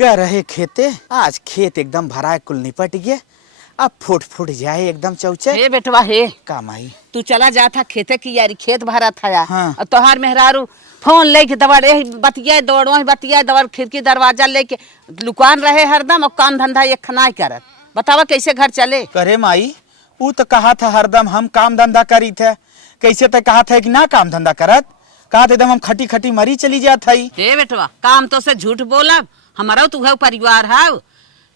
ग रहे खेते, आज खेत एकदम भरा कुल निपट गया। अब फुट फुट जाए एकदम चौचे। हे बेटवा हे, का माई तू चला जा था खेते की यारी, खेत भरा था यार। हाँ। और तोहार मेहरारू फोन लेके दौड़ बतिया दौड़ो बतिया दौड़, खिड़की दरवाजा लेके लुकान रहे हरदम, और काम धंधा ये खनाई करत। बतावा कैसे घर चले। करे माई, वो तो कहा था हरदम हम काम धंधा करी थे, कैसे तो कहा था कि ना काम धंधा करत, कहा था एकदम हम खटी खटी मरी चली जात हई। हे बेटवा, काम तो से झूठ बोलब, हमारा तू है परिवार है,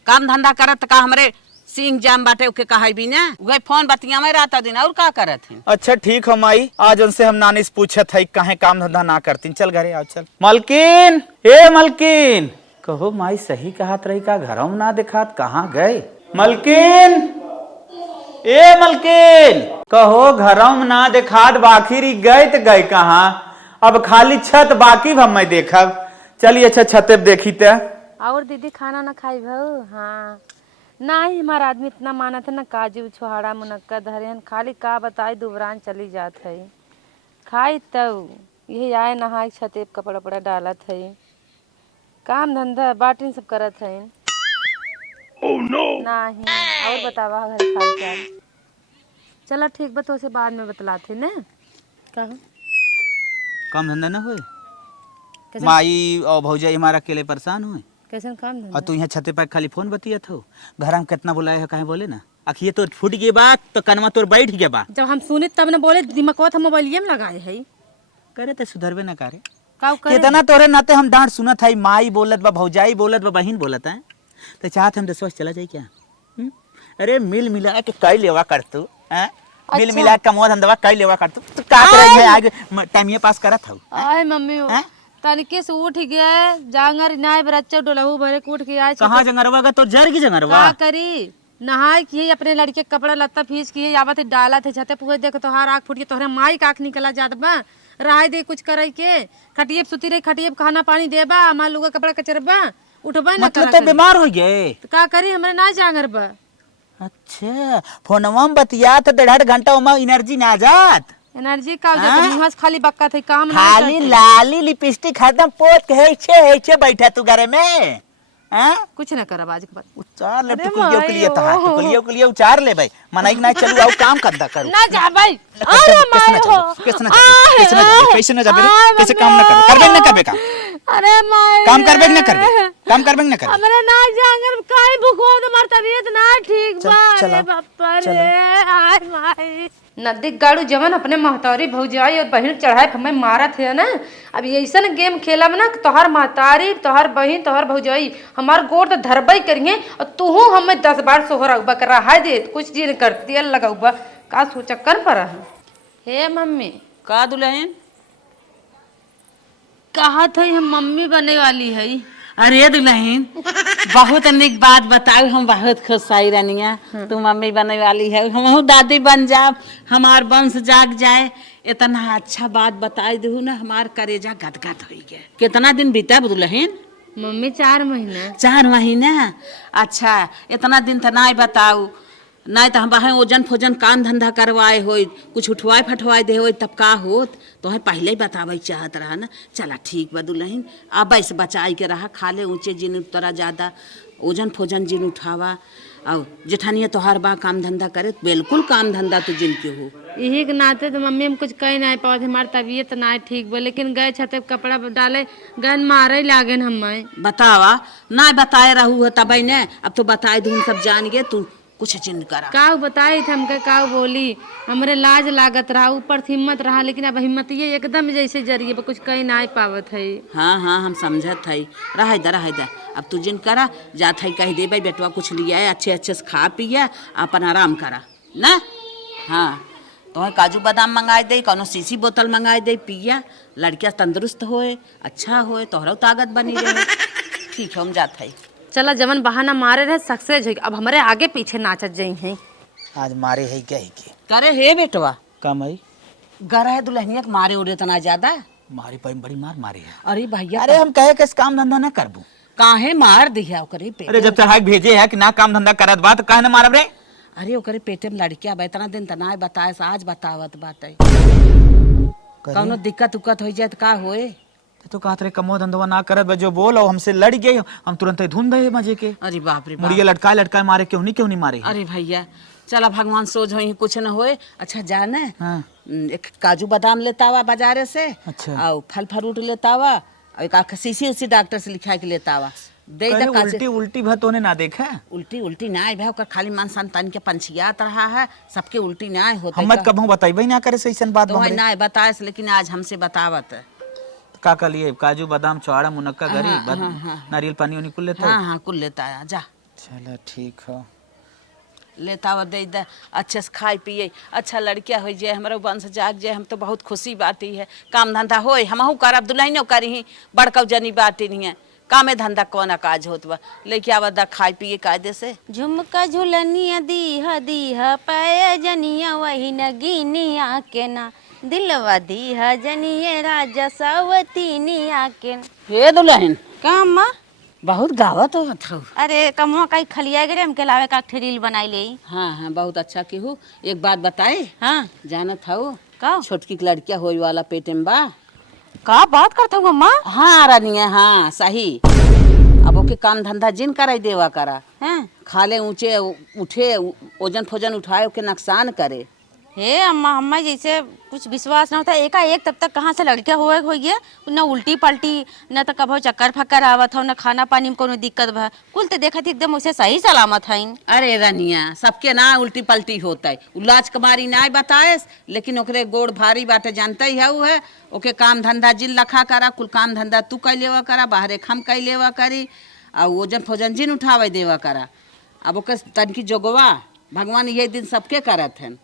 काम धंधा करत का हमरे सिंह जाम बाटे उके कहा भी ना, वही फोन बतिया में रहता दिन और का करत है। अच्छा ठीक हो माई, आज उनसे हम नानी से पूछत हई काहे काम धंधा ना करती। चल घरे आओ चल। मलकिन, ए मलकिन, कहो माई सही कहत रही का, घरों में ना दिखात, कहाँ गए मलकिन? ए मलकिन, कहो घरों में ना दिखात, बाकी गए तो गए कहाँ? अब खाली छत बाकी हम देखब। चलिए अच्छा छते पे देखी ते। और दीदी खाना ना खाई भाऊ? हाँ नहीं, हमारा आदमी इतना माना था ना, काजू छोहाड़ा मुनक्का धरियन, खाली का बताई दुबरान चली जात है। खाई तब यही आए नहाए छते पे कपड़ा वपड़ा डालत है, काम धंधा बाटिन सब करत है। oh, no. नहीं और बतावा घर खाल चाल। चलो ठीक बा, तो से बाद में बतलाते न। कहा काम धंधा ना होए माई और भौजाई हमारा अकेले परेशान हुए। कैसे काम धंधा? और तू यहाँ छते पर खाली फोन बतिया था, घर में कितना बुलाए है, कहे बोले ना अखिए तो फूट गई बात, तो कनमा तोर बैठ गया बात। जब हम सुनी तब न बोले, दिमाग था मोबाइलिये में लगाए है। करे तो सुधरबे ना करे, करे कितना तोरे नाते हम डांट सुनत है, माई बोलत बा, भौजाई बोलत बा, बहन बोलत है, तो चाहत हम दसवा चला जाए क्या? अरे मिल मिला के कई लेवा कर तू, मिल मिला के कमवा धंधवा कई लेवा कर तू, तो का करे है आगे टाइम ये पास करत हूं। आए मम्मी तनिके से उठ गया जांगर नाय बरच्चा डोलहू भरे कूट के आए। कहां जंगरवा का तो जर की जंगरवा का करी, नहाए किए अपने लड़के कपड़ा लत्ता फीस किए, आवत डाला थे छते पूछे, देखो तोहार आँख फूट के, तोहरे माई का आँख निकला जात बा, रहा दे कुछ करे के, खटिए सुती रही, खटिए खाना पानी देबा, हमार लुगा कपड़ा कचरबा, उठबा ना मतलब तो बीमार हो गए। तो का करी, हमरे ना जांगर बा। अच्छा फोनवा में बतिया तो 1.5 घंटा में एनर्जी ना जात। एनर्जी का मुंह खाली बक्का थे, काम ना खाली लाली लिपस्टिक हरदम पोत के है बैठा तू घरे में, कुछ ना करब आज के बाद। उचार ले टुकलियों के लिए तहा, टुकलियों के लिए उचार ले भाई, मनाई ना चलू आओ काम करदा करू ना जा भाई। अरे माय हो, कैसे ना जाबे कैसे काम ना करबे ना करबे काम। अरे माय काम करबे ना करबे, काम करबे ना करबे। हमरा ना जांगर काई भूखो, तुम्हार तबीयत ना ठीक बा। अरे बापा रे, आय माय नदी गाड़ू जवन अपने महतारी भौजाई और बहन चढ़ाए हमें मारा थे ना। अब ऐसा गेम खेला में ना, तोहर महतारी, तोहर बहन, तोहर भौजाई हमार गोड़ तो धरबई करिए, और तू हमें 10 बार सोहरा उबा कर रहा दे, कुछ दिन करती लगा उबा का सोचा कर पड़ा है। हे मम्मी का दुल्हन कहा थे हम मम्मी बने वाली है। अरे दुल्हन बहुत अनेक बात बताऊ, हम बहुत खुश आई रनिया, तू मम्मी बने वाली है, हम दादी बन जाब, हमार वंश जाग जाए, इतना अच्छा बात बताई दू ना, हमार करेजा गदगद हो गया। कितना दिन बीता दुल्हन? मम्मी 4 महीना। 4 महीना? अच्छा इतना दिन तो ना बताऊ, नहीं तो हम बाहे ओजन फोजन काम धंधा करवाए हो, कुछ उठवाए फटवाए दे हो, तब का होत तो है पहले ही बतावे चाहत रहा ना। चला ठीक बा दुल्हन, अब ऐसे बचाई के रहा, खा ले ऊँचे जिन उतरा ज़्यादा, ओजन फोजन जिन उठावा, और जेठानिया तोहार बा काम धंधा करे, बिल्कुल काम धंधा तो जिनके हो। यही के नाते तो मम्मी हम कुछ कह नहीं पाओ, हमारी तबीयत ना ठीक बा, लेकिन गए छते कपड़ा डाले गन मारे लागन हमें। बतावा ना बताए रहू हो तब ने, अब तो बताए दू सब जान गए, तू कुछ चिन्ह करा। का बताई थे हमके, का बोली, हमरे लाज लागत रहा, ऊपर हिम्मत रहा, लेकिन अब हिम्मत ये एकदम जैसे जरिए कुछ कहीं ना पावत है। हाँ हाँ हम समझत है, रह दे अब तू जिन करा जात है, कह दे भाई बेटवा कुछ लिया है, अच्छे अच्छे से खा पिया, अपन आराम करा ना। हाँ तो काजू बादाम मंगाए दे, कौनो सीसी बोतल मंगाए दे, पिया, लड़किया तंदुरुस्त होए, अच्छा होए, तोहरा ताकत बनी रहे। ठीक है हम जात है। चला जवन बहाना मारे रहे सक्सेस है, अब हमारे आगे पीछे नाचत जाई हैं। आज मारे है क्या ही के करे हे बेटवा कम आई गर है दुल्हनिया के मारे उड़े तना ज्यादा मारी पर बड़ी मार मारी है। अरे भैया अरे हम कहे किस काम धंधा ना करबू, काहे मार दिया ओकरे पे? अरे जब चढ़ा भेजे है कि ना काम धंधा करत बात काहे ना मारब रे? अरे ओकरे पेटे में लड़किया बा, इतना दिन तना बताए, आज बतावत बाटे, कौनो दिक्कत उक्कत हो जाए तो का होए? तो कहत रहे कमो धंधवा ना करत बा, जो बोल और हमसे लड़ गए, हम तुरंत ही धुन दे मजे के। अरे बाप रे बाप। मुड़िया लटकाए मारे, क्यों नहीं मारे। अरे भैया चला भगवान सोच हो कुछ न होए। अच्छा जाने हाँ। एक काजू बादाम लेता हुआ बाजारे से। अच्छा। और फल फ्रूट लेता हुआ और एक शीशी उसी डॉक्टर से लिखा के लेता हुआ दे दे। उल्टी उल्टी भत होने ना देखा। उल्टी ना आए भाई, ओकर खाली मन संतान के पंछियात रहा है, सबके उल्टी ना आए होते। हम मत कबहू बताइबे ना करे ऐसन बात तो हमरे। ना बताए लेकिन आज हमसे बतावत है। का का लिए काजू बादाम चौड़ा मुनक्का गरी नारियल पानी उनी कुल लेता। हाँ कुल लेता है जा। चलो ठीक है। लेता हुआ दे दे, अच्छे से खाए पिए, अच्छा लड़किया हो जाए, हमारा वंश जाग जाए, हम तो बहुत खुशी बाती है। काम धंधा होए हमहू करब, दुल्हनो करी, बड़का जनी बाती नहीं है। कामे धंधा कौन काज होत बा, लेके आवदा खाए पिए कायदे से। झुमका झुलनिया दीहा दीहा पाया जनिया वही नगीनिया के ना दिलवा दीहा जनिए राजा सवतीनिया के। हे दुल्हन का अम्मा? बहुत गावत हो। अरे कमुआ कहीं खलिया गिरे हमके लावे का रील बनाई ले। हाँ बहुत अच्छा केहू। एक बात बताए। हाँ जानत हो का छोटकी लड़किया होई वाला पेटे में बा। का बात करता हूँ अम्मा? हाँ रानिया हाँ सही। अब ओके काम धंधा जिन कराई देवा करा हैं खाले ऊंचे उठे ओजन फोजन उठाए ओके नुकसान करे। हे अम्मा अम्मा जैसे कुछ विश्वास ना होता एकाएक तब तक कहाँ से लड़कियां हो गया न उल्टी पलटी न तो कभो चक्कर फक्कर आवत हो न खाना पानी में कोनो दिक्कत भा कुल तो देखा थी एकदम उसे सही सलामत है। अरे रानिया सबके ना उल्टी पलटी होता है, उल्लाज कमारी ना बताए लेकिन ओकरे गोड़ भारी बाटे जानते ही है। ओके काम धंधा जिन लखा करा, कुल काम धंधा तू कई लेवा करा, बाहरे खम कई लेवा करी और ओजन फोजन जिन उठावे देवा करा। अब ओके तनकी जोगवा भगवान ये दिन सबके करत हैं।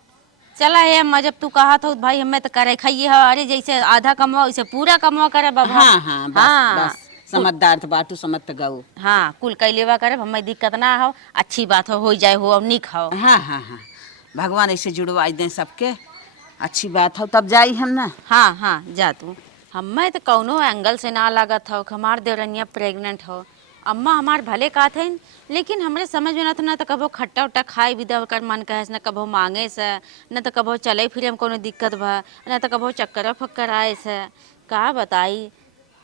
चला है अम्मा जब तू कहा था भाई हमें तो करे खाइए अरे जैसे आधा कमाओ वैसे पूरा कमाओ करे बाबा। हाँ हाँ बस, हाँ बस समझदार तो बाटू समझ तो गऊ। हाँ कुल कई लेवा करे हमें दिक्कत ना हो, अच्छी बात हो जाए हो अब नहीं खाओ। हाँ हाँ हाँ भगवान ऐसे जुड़वाई दें सबके, अच्छी बात हो तब जाई हम ना। हाँ हाँ जा तू। हमें तो कौनो एंगल से ना लागत हो हमार देवरनिया प्रेग्नेंट हो। अम्मा हमार भले का थे लेकिन हमरे समझ में न तो कबो खट्टा उट्टा खाए भी दे कर मन कहे न कबो मांगे से न तो कबो चले फिरे में कोनो दिक्कत भा न तो कबो चक्कर फक्कर आए से का बताई।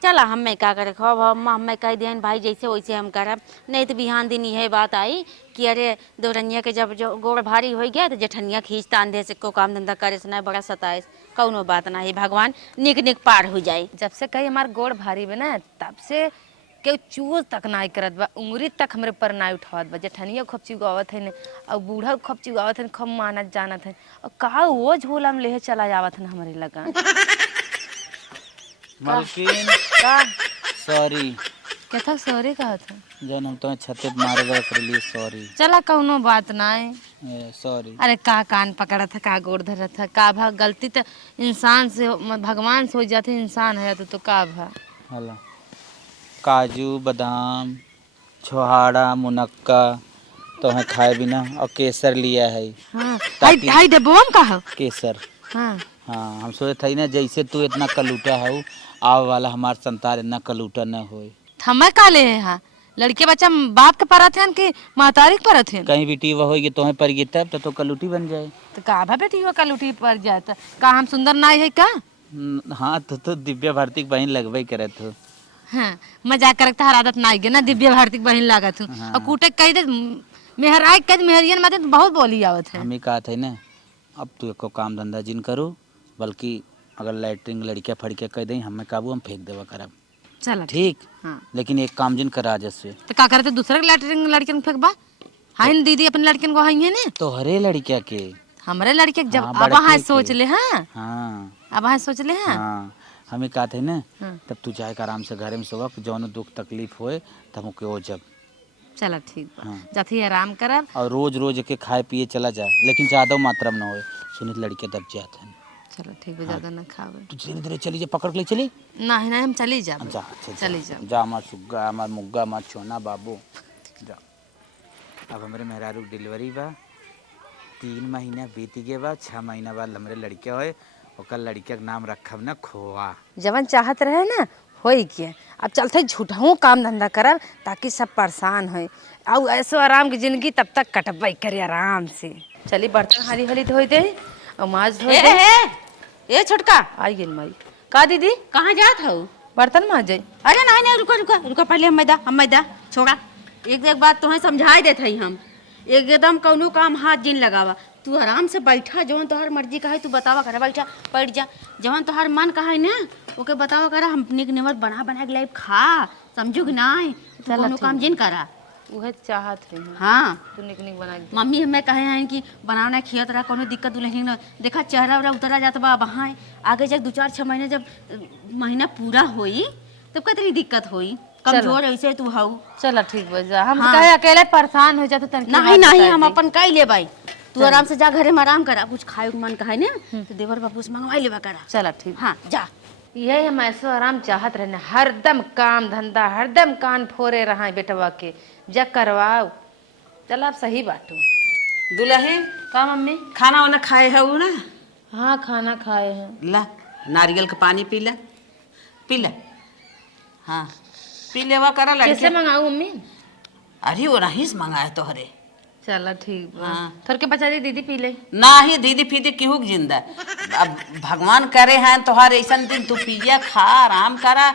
चला हमें का करे खो अम्मा हमें कह दियन भाई जैसे वैसे हम करब, नहीं तो बिहान दिन यह बात आई कि अरे देवरनिया के जब जो गोड़ भारी हो गया तो जेठनिया खींच तान दे से को काम धंधा करे से ना बड़ा सताए कौनो बात ना है, भगवान निक निक पार हो जाए। जब से कही हमार गोड़ भारी बना तब से के चूज तक ना करत बा, उंगली तक हमरे पर ना उठावत बा। जेठनिया खूब चिगावत है और बूढ़ा खूब चिगावत है, खूब मानत जानत है और कहा वो झोला में ले चला जावत है हमारे लगा। मलकिन का सॉरी क्या था सॉरी कहा था जन हम तुम्हें छते पे मारे गए के लिए सॉरी। चला कौनो बात ना है सॉरी। अरे का कान पकड़ा था का गोड़ धरा था का भा गलती तो इंसान से भगवान से हो जाते इंसान है तो का भा। हेलो काजू बादाम छोहाड़ा मुनक्का तो है खाए बिना और केसर लिया है। हाँ हाय डब्बोम का हो केसर। हाँ हाँ हम सोचे थे ना जैसे तू इतना कलूटा है आव वाला हमार संतान इतना कलूटा न होए। हमें का ले है लड़के बच्चा बाप के परत हैं कि महतारी के परत हैं। कहीं बेटी वह होगी तो पर गिर तब तो कलूटी बन जाए। तो का भा बेटी हो कलूटी पर जाता का हम सुंदर नाई है का। हाँ तो दिव्या भारती की बहन लगवाई करे तो। हाँ मजाक करता हर आदत ना ना दिव्य भारती बहन लागत हूँ। हाँ। और कूटे कह दे मेहराय कह मेहरियन माते तो बहुत बोली आवत है। हमें कहा थे ना अब तू एको काम धंधा जिन करो, बल्कि अगर लैटरिन लड़कियाँ फड़के कह दें हमें काबू हम फेंक देवा करब। चल ठीक। हाँ। लेकिन एक काम जिन करा जैसे तो का करे तो दूसरे लड़किन लड़किन फेंकबा। हाँ दीदी अपने लड़किन को हाई है ने तो हरे लड़किया के हमारे लड़के जब हाँ, अब बड़के हाँ के। सोच ले। हाँ हाँ अब हाँ सोच ले। हाँ हाँ हमें कहा थे ना हाँ। तब तू जाए आराम से घर में सोवा जौन दुख तकलीफ होए तब हमके हो जब। चलो ठीक बा हाँ। जाती आराम करब और रोज रोज के खाए पिए चला जा, लेकिन ज़्यादा मात्रा में ना होए। सुनित लड़कियाँ दब जाते हैं। चलो ठीक है ज्यादा ना खावे। तू धीरे धीरे चली जा, पकड़ के ले चली। नहीं नहीं हम चली जाब जा अच्छा, चली जाब। जा हमार सुग्गा हमार मुग्गा हमार छोना बाबू जा। अब हमारे मेहरारू डिलीवरी बा, 3 महीना बीत गए बा, 6 महीना बाद हमारे लड़के होए ओकर लड़के के नाम रखब ना खोआ। जवन चाहत रहे ना होई के अब चलते झूठों काम धंधा करब ताकि सब परेशान हो और ऐसो आराम की जिंदगी तब तक कटबाई करे आराम से। चली बर्तन हाली हाली धोई दे और माज धो दे। ए छोटका आई गेल माई का दीदी कहाँ जात हो? बर्तन मांज जाई। अरे नहीं नहीं, रुको रुको रुको, पहले हम मैदा छोड़ा। एक बात तुम्हें समझाई देते ही हम, एकदम कौनो काम हाथ जिन लगावा। तू आराम से बैठा, जवन तोहर मर्जी का है तू बतावा करा, बैठा बैठ जा। जवन तोहर मन का है ना ओके बतावा करा, हम निक निमर बना बना के लाइब खा, समझू कि नहीं? तू कौनो काम जिन करा। उहे चाहत है हाँ तू निक निक बना के। मम्मी हमें कहे हैं कि बनावना खियत रहा, कोनो दिक्कत दुल्हन न देखा चेहरा उरा उतरा जाता बा वहाँ। आगे जब 2-4-6 महीने जब महीना पूरा होई तब कितनी दिक्कत होई। कमजोर ऐसे तू हाउ। चलो ठीक बा जा, हम हाँ। कहे अकेले परेशान हो जाते तन। नहीं नहीं, हम अपन कह ले भाई, तू आराम से जा घरे में आराम करा। कुछ खाए के मन कहे ना तो देवर बाबू से मंगवाई लेवा करा। चलो ठीक। हाँ जा। यही हम ऐसो आराम चाहत रहने, हरदम काम धंधा, हरदम कान फोरे रहा बेटवा के, जग करवाओ। चल आप सही बाटू। दुल्हन का मम्मी? खाना वाना खाए है ना? हाँ खाना खाए हैं। ला नारियल का पानी पी ले। हाँ पी लेवा करा कैसे लड़के। मंगाऊ मम्मी? अरे वो नहीं से मंगाए तोहरे। चलो ठीक बा। हाँ। थोड़ के बचा दी दीदी पी ले। ना ही दीदी फीदी केहू के जिंदा। अब भगवान करे हैं तोहार ऐसा दिन तू पिया खा आराम करा,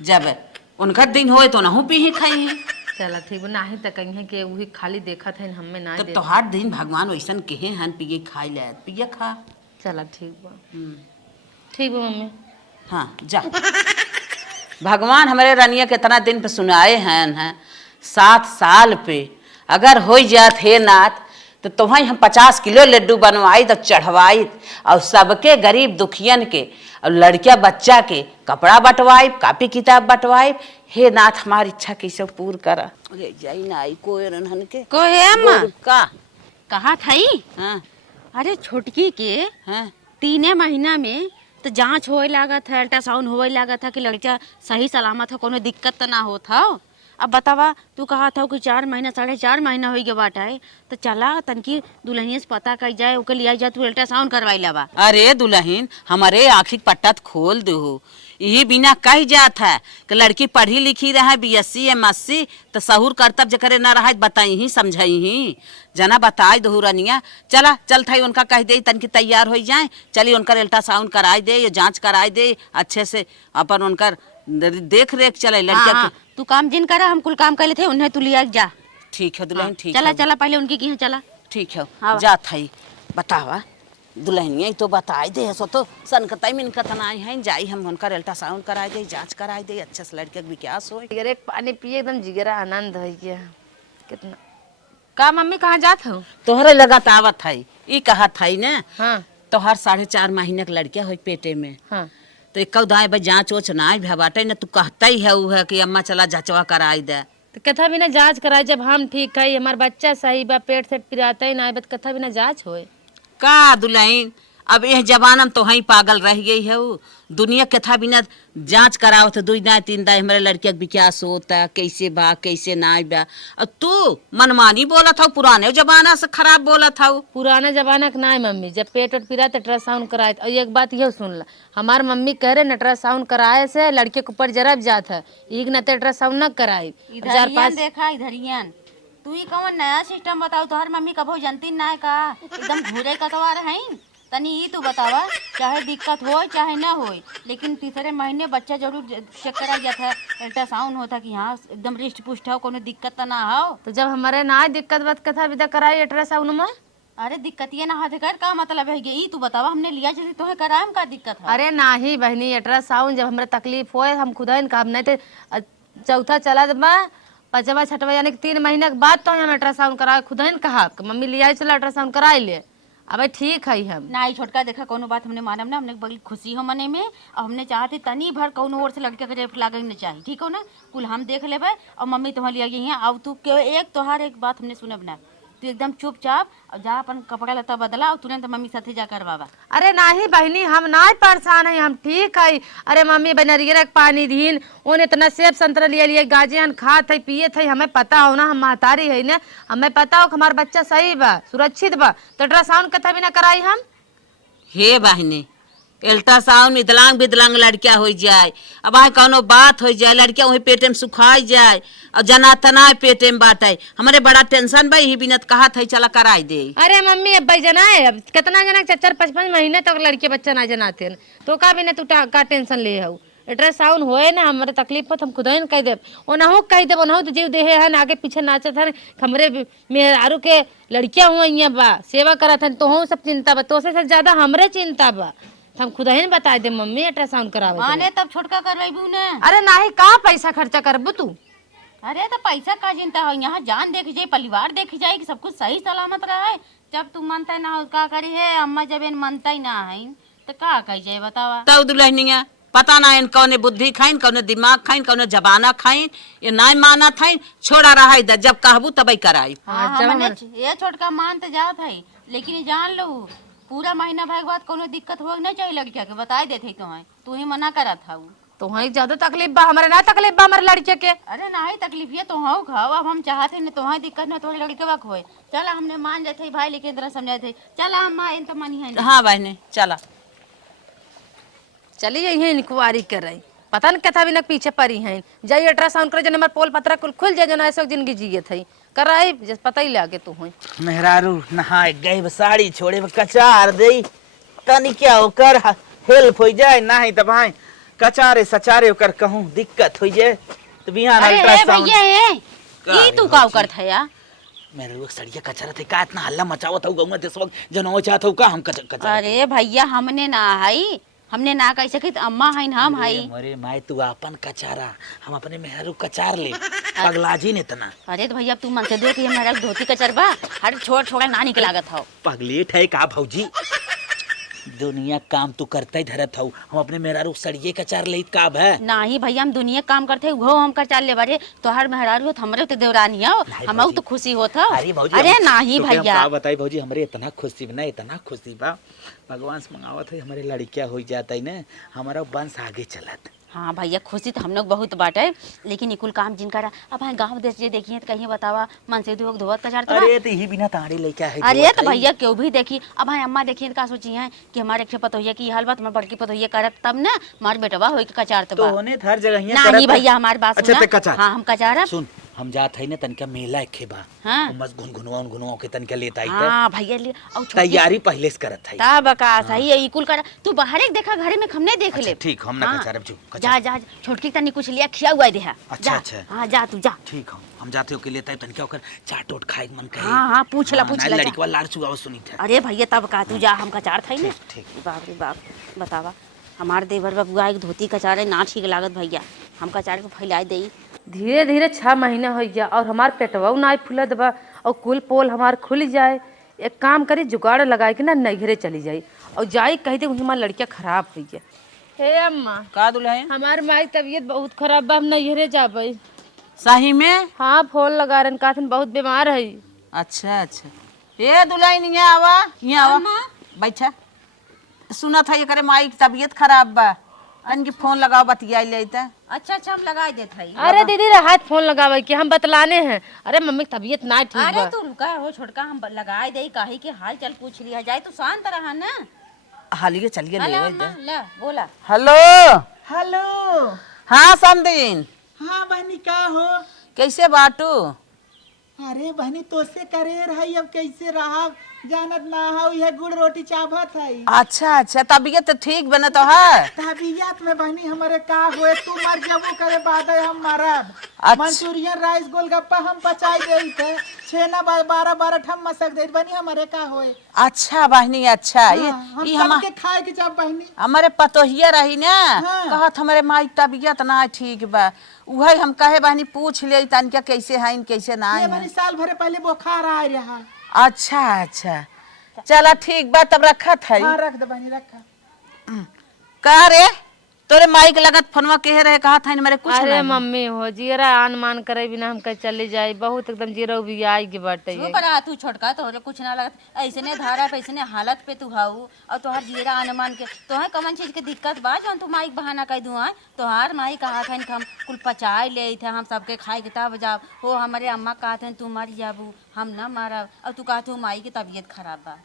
जब उनका दिन होए तो नहू पी ही खाई है। चलो ठीक बा, नाही त कहीं के वही खाली देखत है हमें ना तो दे। तोहार दिन भगवान वैसन कहे हैं पिए खाई ले, पिया खा। चलो ठीक बा। ठीक बा मम्मी। हाँ जा। भगवान हमारे रानिया कितना दिन पे सुनाए हैं 7 साल पे। अगर हो जात है नात तो तुम्हें हम 50 किलो लड्डू बनवाई तो चढ़वाई, और सबके गरीब दुखियन के और लड़किया बच्चा के कपड़ा बंटवाई, कापी किताब बंटवाई। हे नाथ हमारी इच्छा कैसे पूर करा। अरे जाई ना आई कोई रनहन के कोई है अम्मा? का कहा थई? हाँ अरे छोटकी के हाँ 3 महीना में तो जांच होए लागत है, अल्ट्रासाउंड होए लागत है कि लड़का सही सलामत है, कोनो दिक्कत तो ना होत हो। अब बतावा, तू कहा था कि 4 महीना 4.5 महीना हो गया बाटा है, तो चला तनकी दुल्हनिया से पता कर जाए, ओके लिया जा, तू अल्ट्रासाउंड करवाई लवा। अरे दुल्हन हमारे आँखिक पट्टा खोल दो। यही बिना कह जात है कि लड़की पढ़ी लिखी रहे BSc MSc तो सहूर कर्तव्य करे ना रहा, बताई ही समझाई ही जना बताई दो रनिया। चला चल था उनका कह दे तनकी तैयार हो जाए, चली उनका अल्ट्रासाउंड कराई दे या जांच कराई दे अच्छे से, अपन उनकर देख रेख चले लड़किया हाँ, तू काम जिन करा, हम कुल काम कर लेते उन्हें तू लिया जा। ठीक है दुल्हन ठीक चला है। चला पहले उनकी की चला। ठीक है हाँ। जा थाई बतावा दुल्हनिया तो बताई दे सो तो सनकताई मिनकत ना है, जाई हम उनका अल्ट्रासाउंड कराई दे, जांच कराई दे, अच्छे से लड़के का विकास हो। जिगरे पानी पिए एकदम जिगरा आनंद हो गया कितना। का मम्मी कहाँ जात हो? तोहरे लगत आवत है ई कहा था ना। हाँ तोहर 4.5 महीने का लड़किया हो पेटे में, हाँ तो एक दाएं बा जांच वोच ना भी बाटे ना, तू कहता ही है उ है कि अम्मा चला जांचवा कराई दे। तो कथा बिना जांच कराए, जब हम ठीक है हमार बच्चा सही बा, पेट से पिराता ही ना, कथा बिना जांच होए। का दुल्हन अब यह जमाना में तो ही पागल रह गई है वो दुनिया कथा बिना जांच कराओ तो 2 दाएं 3 दाएं हमारे लड़किया का विकास होता कैसे बा कैसे ना बा। और तू मनमानी बोला था, पुराने जमाना से खराब बोला था। पुराना जमाना का ना है मम्मी, जब पेट वेट पिरा तो अल्ट्रासाउंड कराए। और एक बात ये सुन ला, हमार मम्मी कह रहे अल्ट्रासाउंड कराए से लड़के के ऊपर जरब जात है, एक न अल्ट्रासाउंड न कराए। इधरियन देखा इधरियन, तू ही कौन नया सिस्टम बताओ, तोहर मम्मी कभो जनती ना है का, एकदम घूरे कतवार है। तनी ये तू बतावा, चाहे दिक्कत हो चाहे ना हो, लेकिन 3 महीने बच्चा जरूर चेक करा जाता है, अल्ट्रासाउंड होता कि हाँ एकदम रिष्ट पुष्ट हो, कोनो दिक्कत तो ना हो। तो जब हमारे ना दिक्कत बात कथा विदा कराई अल्ट्रासाउंड में। अरे दिक्कत ये ना हाथ कर का मतलब है ये तू बतावा, हमने लिया जैसे तोहे कराम का दिक्कत है? अरे नाही बहनी, अल्ट्रासाउंड जब हमारे तकलीफ होए हम खुदा इन काम नहीं थे, चौथा चला बा 5वां 6वां यानी कि 3 महीने के बाद तो हम अल्ट्रासाउंड कराए, खुदा इन कहा मम्मी लिया चला अल्ट्रासाउंड कराई ले। अब ठीक है हम ना ही छोटका देखा कोनो बात हमने मानम ना, हमने बड़ी खुशी हो मने में, और हमने चाहते तनी भर कोनो और से लड़के के रेप लागे न चाहिए, ठीक हो ना, कुल हम देख लेबे और मम्मी तुम्हारे लिया गई है। अब तू के एक तोहार एक बात हमने सुनब ना, तू एकदम चुपचाप और जा अपन कपड़ा लता बदला और तुरंत मम्मी साथे जा कर बाबा। अरे नाही बहनी, हम ना परेशान है, हम ठीक है। अरे मम्मी बनरिया पानी दीन उन इतना सेब संतरा लिया लिए गाजियन खात है पिए थे, हमें पता हो ना, हम महतारी है ना, हमें पता हो कि हमारा बच्चा सही बा सुरक्षित बा, तो अल्ट्रासाउंड कथा भी ना कराई हम। हे बहनी अल्ट्रासाउंड में विकलांग विकलांग लड़किया हो जाए, अब वहाँ कौनो बात हो जाए, लड़किया वही पेटे में सुखाई जाए और जना तना पेटे में बाटे, हमारे बड़ा टेंशन भाई ही बिनत कहा था चला कराई दे। अरे मम्मी अब भाई जना है, अब कितना जना 4-5 महीने तक लड़के बच्चा ना जनाते हैं, तो का बिना तू का टेंशन ले हो, अल्ट्रासाउंड होए ना हमारे तकलीफ पर हम खुद ही कह देब ओनाहू कह देब ओनाहू तो जीव देहे है आगे पीछे नाचत है हमरे मेहरारू के लड़कियां हुआ यहाँ बा सेवा करत है तो सब चिंता बा तो से ज्यादा हमरे चिंता बा हम खुद ही बता दे मम्मी अल्ट्रासाउंड करावे माने तब छोटका करवाइबू ने। अरे नाही का पैसा खर्चा करबू तू अरे तो पैसा का चिंता हो, यहाँ जान देखी जाए, परिवार देखी जाए कि सब कुछ सही सलामत रहे। जब तू मनता ना हो का करी है, अम्मा जब इन मनता ही ना है तो का कही जाए बतावा। तब दुल्हनिया पता ना इन कौने बुद्धि खाइन कौने दिमाग खाइन कौने जबाना खाइन ये ना माना था छोड़ा रहा है जब कहबू तब कराई। हाँ हमने ये छोटका मान तो जात है, लेकिन ये जान लो पूरा महीना भर के बाद कोनो दिक्कत हो नहीं चाहिए लड़किया के बता देते तुम्हें, तू ही मना करा था। तो वही ज्यादा तकलीफ बा हमारे ना तकलीफ बा हमारे लड़के के। अरे ना ही तकलीफ है तो हाँ खाओ, अब हम चाहते न तुम्हारी दिक्कत न थोड़ी लड़के वक्त होए। चला हमने मान जाते भाई लेकिन तरह समझाए थे। चला हम इन तो मानी है। हाँ बहने चला चली यही इंक्वायरी कर रही पता न कथा भी न पीछे पड़ी हैं जाइए अल्ट्रासाउंड करे जन हमारे पोल पतरा कुल खुल जाए जन ऐसे जिंदगी जिये थी कराई जस पता ही लागे तू हुई मेहरारू नहाए गई साड़ी छोड़े कचार दे तनी क्या होकर हेल्प हो जाए ना ही तब भाई कचारे सचारे होकर कहूँ दिक्कत हो जाए तो बिहान अल्ट्रासाउंड ये तू का करत है या मेरे लोग सड़िया कचरा थे का इतना हल्ला मचावत हो गऊंगा इस वक्त जनवा चाहत हो का हम कचरा। अरे भैया हमने ना है, हमने ना कह सके तो अम्मा है हम है। अरे माई तू अपन कचारा हम अपने मेहरू कचार ले पगलाजी ने तना। अरे तो भैया तू मन से दो कि हमारा धोती कचरबा हर छोड़ छोड़ा ना निकलागत हो। पगलेट है का भौजी दुनिया काम तू करता ही धरत हो हम अपने मेहरारू सड़िए कचार ले काब है ना ही भैया हम दुनिया काम करते वो हम कचार ले बारे तो हर मेहरारू हो हमरे तो देवरानी हो हम तो खुशी होता। अरे ना ही भैया बताई भौजी हमरे इतना खुशी बना इतना खुशी बा भगवान से मंगावत है हमारे लड़किया हो जाता है ना हमारा वंश आगे चलत। हाँ भैया खुशी तो हम लोग बहुत बाटे लेकिन इकुल काम जिनका अब गाँव देश जे देखिए तो कहीं बतावा मन से धोवत कचार तो अरे तो ही बिना ताड़ी लेके है। अरे तो भैया क्यों भी देखी अब अम्मा देखिए का सोची है कि हमारे एक पतोहिया की हाल बात बड़की पतोहिया करत तब ना हमारे बेटवा हो कचार तो होने हर जगह नहीं भैया हमारी बात सुना। हाँ हम कचार सुन हम जात है ना तनका मेला एक बा हाँ मस्त घुनघुनवा के तनका लेता आई हाँ भैया ले तैयारी पहले से करत है तब का सही है इकुल कर तू बाहर एक देखा घरे में हमने देख ले। ठीक हम ना कचारब जो जा जा छोटकी तनी कुछ लिया खिया हुआ दे। अच्छा अच्छा हाँ जा तू जा ठीक हम जाते हो के लेता है तनका ओकर चाट ओट खाए मन करे। हाँ पूछ ला लड़की वाला लाड़ चुगाव सुनी था। अरे भैया तब का तू जा हम कचार था ना। ठीक बाप रे बाप बतावा हमारे देवर बबुआ एक धोती कचारे ना ठीक लागत भैया हम कचारे को फैला दे। धीरे धीरे 6 महीना हो गया और हमार पेटवा ना फूलत बा और कुल पोल हमार खुल जाए एक काम करी जुगाड़ लगाए के ना नैघरे चली जाई और जाई कह दे हमार लड़कियां खराब हुई है। हे अम्मा का दुल्हन हमार माई तबीयत बहुत खराब बा हम नैघरे जाबे। सही में हाँ फोन लगा रन काथन बहुत बीमार है। अच्छा अच्छा ये दुल्हन यहाँ आवा बैठा सुना था ये करे माई की तबीयत खराब बा अनकी फोन लगाओ बतिया लेता। अच्छा अच्छा हम लगा देते हैं। अरे दीदी रे हाथ फोन लगावे कि हम बतलाने हैं। अरे मम्मी की तबीयत ना ठीक अरे बा। तू रुका हो छोटका हम लगाए दे काहे के हाल चाल पूछ लिया जाए तू शांत रहा ना। हालिए चलिए ले ला बोला हेलो हेलो हाँ समदीन हाँ बहनी का हो कैसे बाटू। अरे बहनी तो से करेर है अब कैसे रहा जानत ना हो यह गुड़ रोटी चावत है। अच्छा अच्छा तबीयत तो ठीक बने तो है तबीयत में बहनी हमारे का हुए तू मर जबो करे बाद हम मरब। अच्छा। मंचूरियन राइस गोलगप्पा हम पचाई देई थे छेना 12 ठम मसक दे बहनी हमारे का होए। अच्छा बहनी अच्छा ये हम सबके खाए के चाह बहनी हमारे पतोहिया रही ना हाँ। कहत हमारे माई तबीयत ना ठीक बा उहे हम कहे बहनी पूछ ले तनिका कैसे है कैसे ना ये है। बहनी साल भरे पहले बुखार आ रहा। अच्छा अच्छा चला ठीक बा तब रखत है। हाँ रख दे बहनी रखा। कहा रे तोरे माई के लगत फोनवा कहे रहे कहा था मेरे कुछ अरे ना मम्मी हो जीरा आन मान करे बिना हम कहीं चले जाए बहुत एकदम जीरो भी आई के बाटे तू करा तू छोटका तोहरे कुछ ना लगत ऐसे ने धारा पे ऐसे ने हालत पे तू हाउ और तोहर जीरा अनुमान के तोहे कौन चीज के दिक्कत बा जौन तू माई बहाना कह दूँ तोहार माई कहा था हम कुल पचाए ले थे हम सबके खाए के तब जाओ हो हमारे अम्मा कहा था तू मर जाबू हम ना मारब और तू कहा तू माई की तबीयत खराब बा।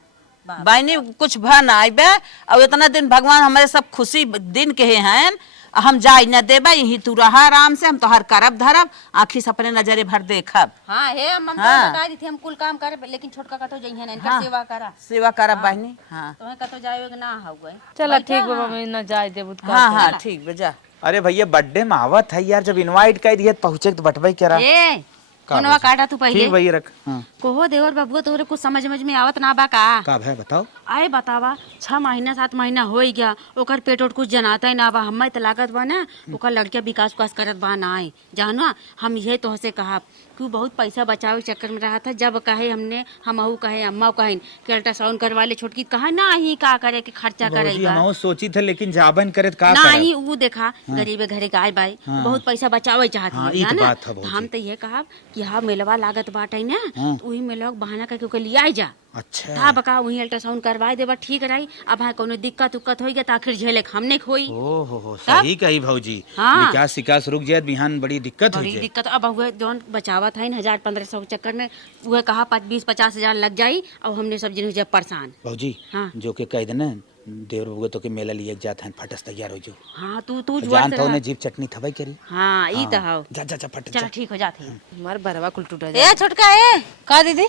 बहनी कुछ भ ना आइबे और इतना दिन भगवान हमारे सब खुशी दिन कहे हैं हम जाई न देबे यही तू रहा आराम से हम तो हर करब धरब आँखी से अपने नजरे भर देखब। हाँ हे हम हाँ। बता दी थी हम कुल काम करे लेकिन छोटका का तो जइहन इनका सेवा करा सेवा करब बहनी। हाँ तोहे का तो जाए ना हुए। चला ठीक बा मम्मी ना जाए देबू हाँ हाँ ठीक बे जा अरे भैया बर्थडे में आवत है यार, जब इनवाइट कर दिए तो पहुंचे तो बटवाई करा। ए फोनवा काटा तू पहले। ठीक भैया रख। हाँ कोहो देवर बबुआ तोरे कुछ समझ में आवत ना बा का? का है बताओ। आए बतावा 6 महीना 7 महीना हो गया, ओकर पेट ओट कुछ जनाता ही ना बा। हमें तो लागत बा ना ओकर लड़किया विकास उकास करत बा ना आए जानो। हम ये तो से कहा कि बहुत पैसा बचावे के चक्कर में रहा था। जब कहे हमने हमहू कहे अम्मा कहे कि अल्ट्रासाउंड करवा ले छोटकी, कहा ना ही का करे के खर्चा भौजी करेगा हम सोची थे लेकिन जाबन करे तो का ना करे। ही वो देखा गरीबे घरे गाय बाई बहुत पैसा बचावे चाहत हाँ, है ई तो ना। बात है तो भौजी। हम तो ये कहा कि हाँ मेलवा लागत बाटे ना हाँ। तो वही मेलवा के बहाना करके ओके लिया जा। अच्छा था बका वही अल्ट्रासाउंड करवाए देबा ठीक रही। अब हाँ कोनो दिक्कत उक्कत हो गया तो आखिर झेले हमने खोई ओ हो सही कही भौजी। हाँ। विकास सिकास रुक जाए बिहान बड़ी दिक्कत हो बड़ी जाए। दिक्कत। अब हुए जौन बचावत है 1000-1500 के चक्कर में वह कहा 20-50 हजार लग जाई। अब हमने सब जिन जब परेशान। भौजी हाँ। जो के कह देना देवर बबुआ तो के मेला लिए जाते हैं फटस तैयार हो जो। हाँ तू जान तो ने जीप चटनी थवई करी। हाँ ई तो हो। जा जा जा फट चलो जा। ठीक हो जाते हैं। हमार बरवा कुल टूटा ए छोटका ए का दीदी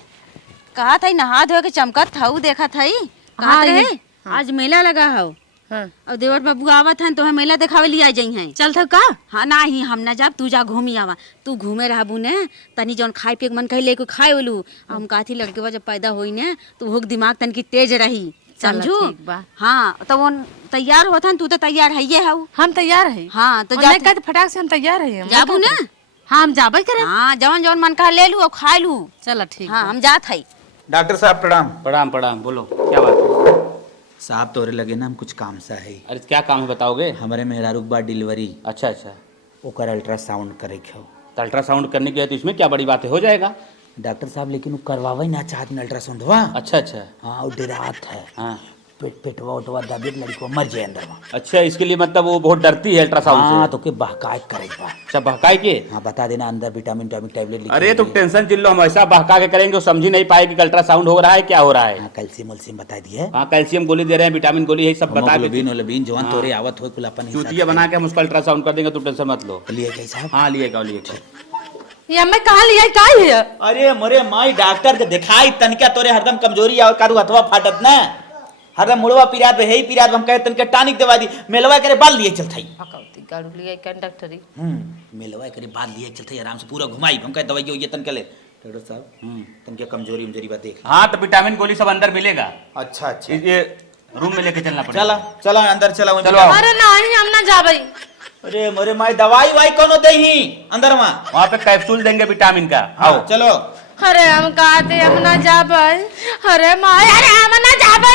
कहा था नहा धो के चमकत था वो देखा था कहा हाँ, रहे ये- आज मेला लगा हो। हाँ और देवर बाबू आवत हैं तो मेला देखावे लिया जाई हैं। चल था का? हाँ ना ही हम ना जाब, तू जा घूमी आवा। तू घूमे रहबू ने तनी जौन खाए पिए के मन कही लेके खाए ओलू। हम काथी लड़के जब पैदा होई ने तो वो दिमाग तन की तेज रही समझू। ठीक बा। हाँ तो वो तैयार होता तू तो तैयार है ये हऊ। हम तैयार है। हाँ तो और जा नहीं कहते फटाक से हम तैयार है। जाबू ना। हाँ हम जाबे करे। हाँ जवन जवन मन कहा ले लू और खा लू। चलो ठीक हाँ बा। हम जात है। डॉक्टर साहब प्रणाम। प्रणाम प्रणाम, बोलो क्या बात है? साहब तोरे लगे ना हम कुछ काम सा है। अरे क्या काम है बताओगे? हमारे मेहरारू के बाद डिलीवरी अच्छा अच्छा, ओकर अल्ट्रासाउंड करे के हो। तो अल्ट्रासाउंड करने के लिए तो इसमें क्या बड़ी बात है, हो जाएगा। डॉक्टर साहब लेकिन वो करवावे ना चाहत में अल्ट्रासाउंड हुआ। अच्छा अच्छा। हाँ वो डरात है। हाँ पेटवा उटवा दबे लड़की मर जाए अंदर में। अच्छा, इसके लिए मतलब वो बहुत डरती है अल्ट्रासाउंड हाँ से। तो के बहकाए करे बा। अच्छा बहकाए के? हाँ बता देना अंदर विटामिन टैबलेट लिख अरे तुम टेंशन चिल्लो, हम ऐसा बहका के करेंगे वो समझ ही नहीं पाएगी कि अल्ट्रासाउंड हो रहा है क्या हो रहा है। हाँ कैल्शियम वल्शियम बता दिए। हाँ कैल्शियम गोली दे रहे हैं, विटामिन गोली यही सब बता के हेमोग्लोबिन ओलोबिन जवान हाँ। तोरे आवत हो कुल अपन चूतिया बना के हम उसको अल्ट्रासाउंड कर देंगे, तुम टेंशन मत लो। लिए कैसे साहब। हाँ लिएगा लिएगा। ये हमें कहाँ लिया का है? अरे मोरे माई डॉक्टर के दिखाई तनिका तोरे हरदम कमजोरी और कारू हथवा फाटत ना। हरदम मुड़वा पिरात है पिरात हम कहे तनिका टॉनिक दवा दी मेलवा करे बाल लिए चलथई। पकौती गाड़ू लिया कंडक्टरी। मेलवा करे बाल लिए चलथई आराम से पूरा घुमाई हम कहे दवाई ये तनिका ले। डॉक्टर साहब तनिका कमजोरी उमजोरी बात देख। हाँ तो विटामिन गोली सब अंदर मिलेगा। अच्छा अच्छा ये रूम में लेके चलना पड़ेगा। चला चला अंदर चला चलो आओ। अरे नहीं हम ना जाबे। अरे मोरे माई दवाई वाई कोनो देही अंदर में। वहाँ पे कैप्सूल देंगे विटामिन का। आओ चलो। अरे हम कहते हम ना जाबे। अरे माय अरे हम ना जाबे।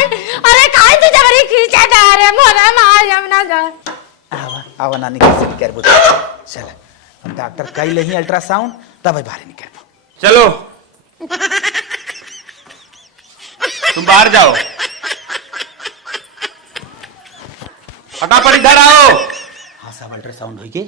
अरे काहे तू जबरी खींचा जा रे मोरे माय हम ना जा। आवा आवा नानी कैसे कर बोल। चल हम डॉक्टर कई लेही अल्ट्रासाउंड तब बाहर निकल। चलो तुम बाहर जाओ, फटाफट इधर आओ। हाँ साहब अल्ट्रासाउंड हुई के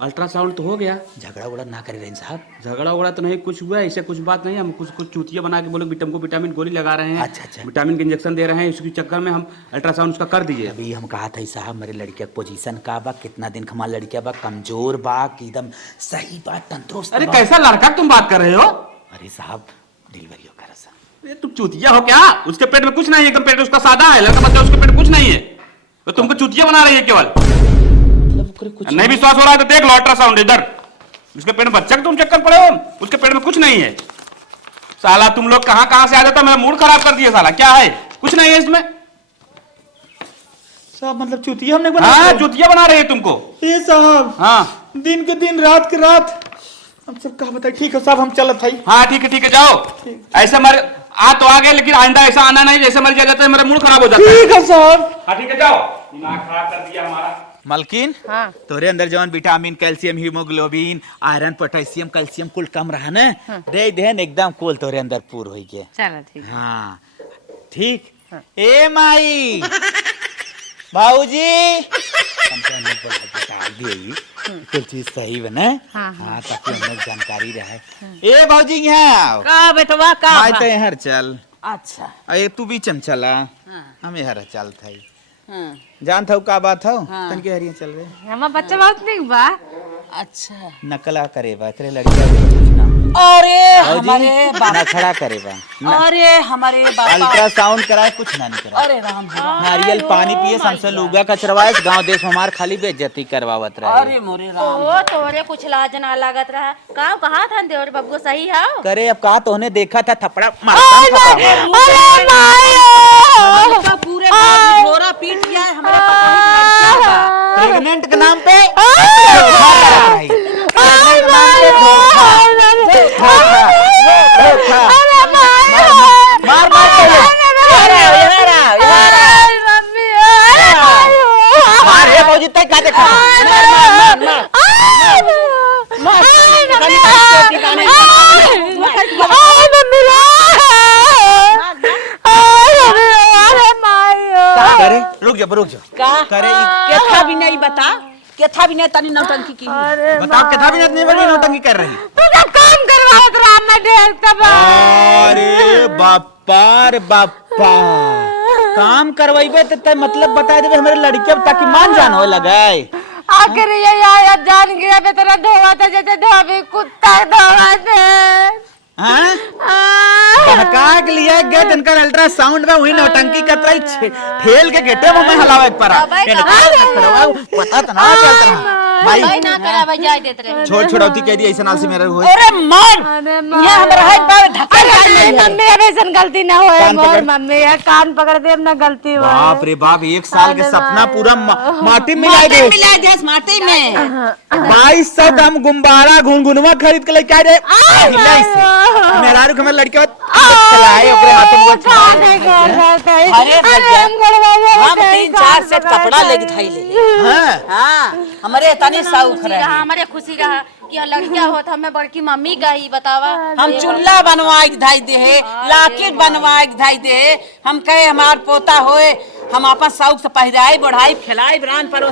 अल्ट्रासाउंड तो हो गया। झगड़ा उगड़ा ना करे रहे साहब। झगड़ा उगड़ा तो नहीं कुछ हुआ, ऐसे कुछ बात नहीं। हम कुछ चूतिया बना के बोले विटामिन गोली लगा रहे हैं। अच्छा, अच्छा। विटामिन के इंजेक्शन दे रहे हैं, इसके चक्कर में हम अल्ट्रासाउंड उसका कर दीजिए। अभी हम कहा था साहब मेरे लड़किया के पोजीशन का बा कितना दिन खमा लड़किया बा कमजोर बा कि एकदम सही बात तंदुरुस्त अरे बा। कैसा लड़का तुम बात कर रहे हो? अरे साहब डिलीवरी हो कर साहब। ये तुम चूतिया हो क्या? उसके पेट में कुछ नहीं है, एकदम पेट उसका सादा है, लड़का बच्चा उसके पेट में कुछ नहीं है, तो तुमको चूतिया बना रही है केवल। मतलब ओकरे कुछ नहीं विश्वास हो रहा है तो देख लो अल्ट्रासाउंड इधर। उसके पेट में बच्चा के तुम चक्कर पड़े हो, उसके पेट में कुछ नहीं है। साला तुम लोग कहां कहां से आ जाता, मेरा मूड खराब कर दिया साला। क्या है? कुछ नहीं है इसमें। साहब मतलब चूतिया हमने बना हाँ चूतिया बना रही है तुमको। ये साहब हाँ दिन के दिन रात के रात हम सब कहा बताए। ठीक है साहब हम चलत है। हाँ ठीक है जाओ। ऐसे मर आ तो आ गए, लेकिन आइंदा ऐसा आना नहीं जैसे मर जाता है, मेरा मूड खराब हो जाता है। ठीक है साहब। हाँ ठीक है जाओ, दिमाग खराब कर दिया हमारा। मलकिन हाँ तोरे अंदर जवन vitamin calcium haemoglobin iron potassium calcium कुल कम रहा ना दे देन एकदम कुल तोरे अंदर पूर हो गया। चलो ठीक। हाँ ठीक। ए माई भाऊजी हमको अन्य बोला बता दिए कुल चीज सही बने। हाँ, हाँ ताकि हम लोग जानकारी रहे। ए भाऊजी यहाँ आओ। का बेटवा का माई तो यहाँ चल। अच्छा अरे तू भी चंचला हाँ। हम यहाँ चल था हाँ जान था का बात हो हाँ। तन के हरिया चल रहे हमारा बच्चा बहुत निक बा। अच्छा नकला करे बा करे लड़किया को कुछ ना अरे भौजी, हमारे बाप ना खड़ा करे बा अरे हमारे बापा अल्ट्रासाउंड कराए कुछ ना नहीं कराए अरे राम राम। नारियल पानी पिए हमसे लूगा कचरवाए गांव देश में हमार खाली बेइज्जती करवावत रहे अरे मोरे राम। ओ तोरे कुछ लाज ना लागत रहा का कहा था देवर बबुआ सही है करे अब कहा तोहने देखा था थपड़ा मारता लड़का पूरे बाप झोरा पीट गया है हमारे पता प्रेग्नेंट के नाम पे धोखा। मार मार मार हे भौजी तक का देखा करे रुक जा का करे केथा भी नहीं बता केथा भी नहीं तनी नौटंकी की बताओ कितना भी नहीं बनी नौटंकी कर रही काम करवावत राम में ढेर तब अरे बापा रे बापा काम करवाइबे तो मतलब बता देबे हमारे लड़के ताकि मान जान हो लगाए आखिर ये आया जान गया बेतरा ढोवा था जैसे ढोबी कुत्ता ढोवा थे हाँ बहका के लिए गए इनका अल्ट्रासाउंड में वही नौटंकी कर रही ठेल के गेटे में हलावे पर पता तो ना चलता भाई भाई ना करावे जाय देत रहे छोड़ छोड़ौती कह दी ऐसा नाल से मेरा हुए अरे मान अरे ये हमारा है बार धक्का नहीं मम्मी अब ऐसा गलती ना होए कान मोर पकड़। मम्मी यार कान पकड़ दे ना गलती हुआ बाप रे बाप 1 साल के सपना पूरा माटी में मिला दे मिला दे माटी में 2200 का हम गुब्बारा घुनघुनवा खरीद के लेके आए मेहरारू के लड़के चलाए ओकरे हाथ में वो अरे भैया हम 3-4 सेट कपड़ा लेके धाई ले हां हां हमारे तनी साउख रहे हमारे खुशी रहा कि लड़किया होत हमें बड़की मम्मी गई बतावा हम चूल्हा बनवाए के धाई दे है लाकेट बनवाए के धाई दे है हम कहे हमार पोता होए हम अपन साउख से पहिराई बढ़ाई खिलाई ब्रांड पर